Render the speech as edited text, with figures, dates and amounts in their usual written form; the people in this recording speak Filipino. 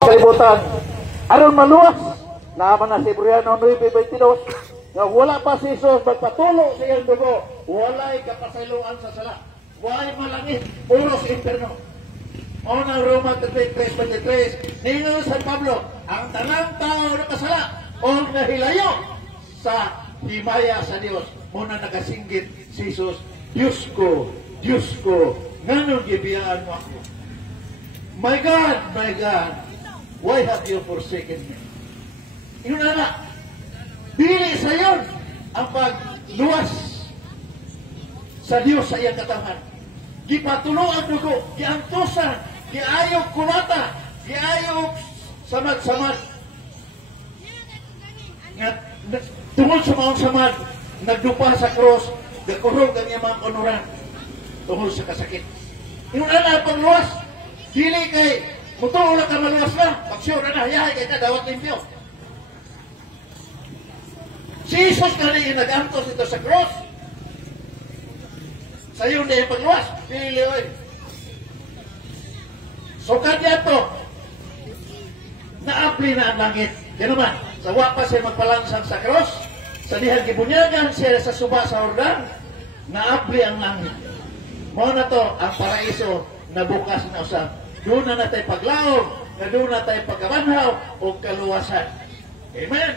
Kalibutan. Aron maluwas. Naman na si Briano 9:22. Nga wala pa si Jesus magpatulo sa iyang dugo. Wala'y kapasayloan sa sala. Wala'y malangit. Puros interno. Unang Roma 3:23. Ningon San Pablo, ang tanang tao na kasala o nahilayo sa himaya sa Dios. Muna nakasinggit si Jesus, Diyos ko, nganong gibiyaan mo ako? My God, why have you forsaken me? Yun na, bili sa yon ang pagluwas sa Diyos sa iyang katawan. Gipatuloan dugo, giantusan, giayog kulata, giayog samad-samad. Tungod sa mga samad, nagdupa sa cross, gakurog ang iyang mga kanuran tungod sa kasakit. Yung na pagluwas, dili kay mutuo na ka maluwas na, pagsyon na yahay kay kadawat limpyo. Si Jesus kani nag-antos ito sa cross. Sa iyo na yung pagluwas, pili oy. So kanya to, naapli na ang langit. Yan naman, sa wapa siya magpalansang sa cross, sa dihang gibunyagan siya sa suba sa Jordan, naapli ang langit. Mo na to, ang paraiso na bukas na usap. Doon na tayo paglaog, na doon na tayo pagkabanhaw o kaluwasan. Amen.